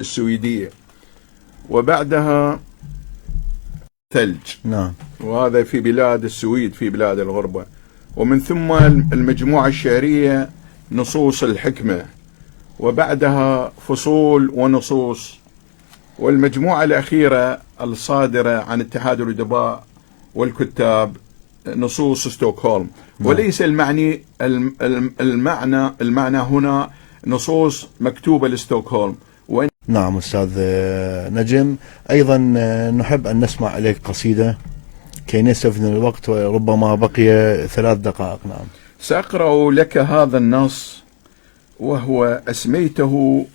السويدية، وبعدها ثلج. نعم. وهذا في بلاد السويد، في بلاد الغربة. ومن ثم المجموعة الشعرية نصوص الحكمة، وبعدها فصول ونصوص، والمجموعة الأخيرة الصادرة عن اتحاد الأدباء والكتاب نصوص ستوكهولم. وليس المعنى هنا نصوص مكتوبة لستوكهولم. نعم أستاذ نجم، أيضا نحب أن نسمع إليك قصيدة كي نستفيد من الوقت، وربما بقي 3 دقائق. نعم. سأقرأ لك هذا النص، وهو أسميته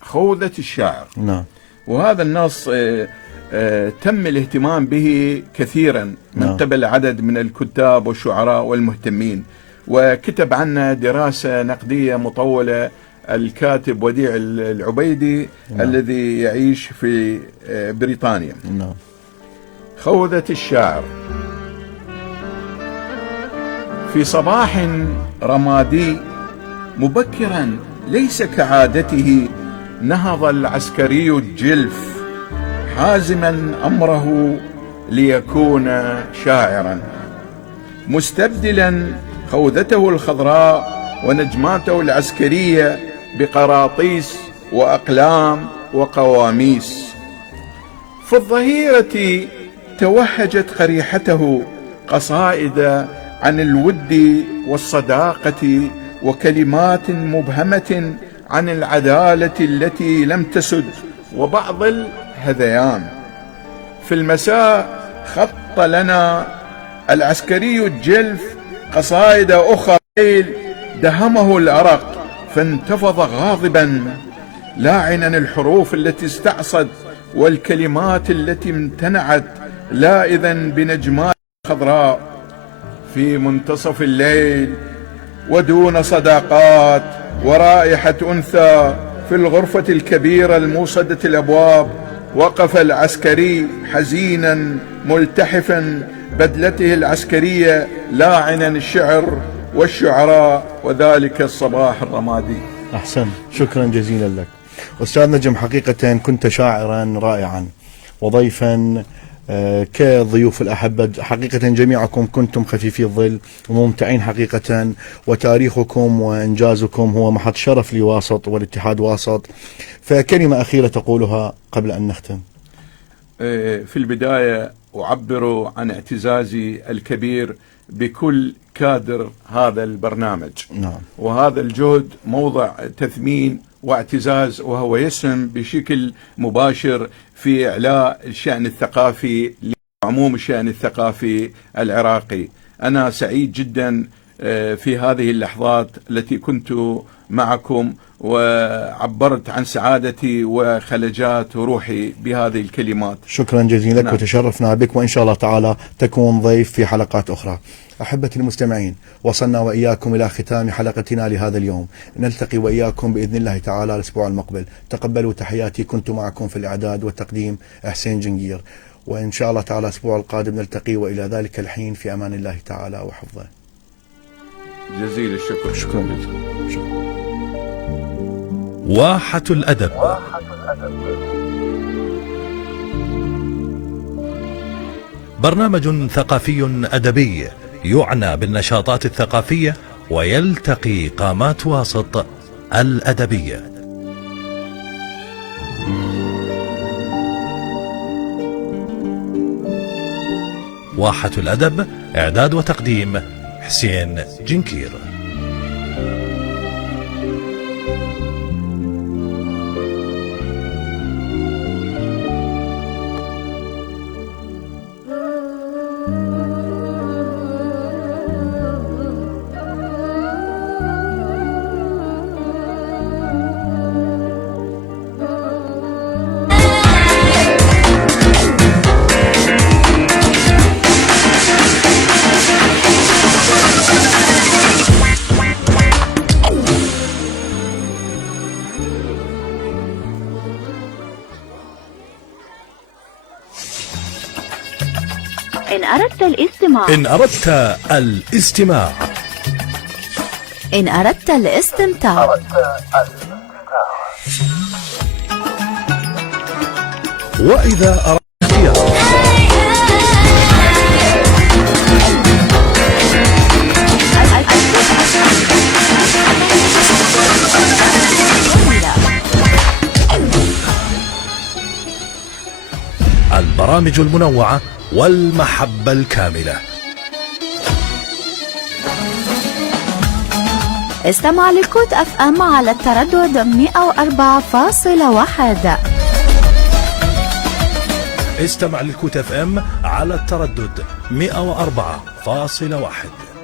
خوذة الشاعر. نعم. وهذا النص تم الاهتمام به كثيرا من قبل عدد من الكتاب والشعراء والمهتمين، وكتب عنه دراسة نقدية مطولة الكاتب وديع العبيدي الذي يعيش في بريطانيا. خوذة الشاعر. في صباح رمادي مبكرا ليس كعادته نهض العسكري الجلف حازما أمره ليكون شاعرا، مستبدلا خوذته الخضراء ونجماته العسكرية بقراطيس وأقلام وقواميس. في الظهيرة توهجت قريحته قصائد عن الود والصداقة وكلمات مبهمة عن العدالة التي لم تسد وبعض الهذيان. في المساء خط لنا العسكري الجلف قصائد أخرى دهمه العرق فانتفض غاضبا لاعنا الحروف التي استعصت والكلمات التي امتنعت لائذا بنجمات خضراء. في منتصف الليل ودون صداقات ورائحة أنثى في الغرفة الكبيرة الموصدة الأبواب وقف العسكري حزينا ملتحفا بدلته العسكرية لاعنا الشعر والشعراء وذلك الصباح الرمادي. أحسن، شكرا جزيلا لك أستاذ نجم. حقيقة كنت شاعرا رائعا وضيفا كضيوف الأحبة. حقيقة جميعكم كنتم خفيفي الظل وممتعين حقيقة، وتاريخكم وإنجازكم هو محط شرف لواسط والاتحاد واسط. فكلمة أخيرة تقولها قبل أن نختم. في البداية أعبر عن اعتزازي الكبير بكل كادر هذا البرنامج. نعم. وهذا الجهد موضع تثمين واعتزاز، وهو يسهم بشكل مباشر في إعلاء الشأن الثقافي لعموم الشأن الثقافي العراقي. أنا سعيد جدا في هذه اللحظات التي كنت معكم، وعبرت عن سعادتي وخلجات روحي بهذه الكلمات. شكرا جزيلا لك. وتشرفنا بك، وإن شاء الله تعالى تكون ضيف في حلقات أخرى. أحبتي المستمعين، وصلنا وإياكم إلى ختام حلقتنا لهذا اليوم. نلتقي وإياكم بإذن الله تعالى الأسبوع المقبل. تقبلوا تحياتي، كنت معكم في الإعداد والتقديم حسين جنجير، وإن شاء الله تعالى الأسبوع القادم نلتقي، وإلى ذلك الحين في أمان الله تعالى وحفظه. جزيل الشكر. شكرا جزيلا. شكرا. واحة الأدب. برنامج ثقافي أدبي يعنى بالنشاطات الثقافية ويلتقي قامات واسط الأدبية. واحة الأدب، إعداد وتقديم حسين جنكير. إن أردت الاستماع إن أردت الاستمتاع وإذا أردت اختيار البرامج المنوعة والمحبة الكاملة. استمع لكود اف ام على التردد 104.1. استمع للكوت اف ام على التردد 104.1.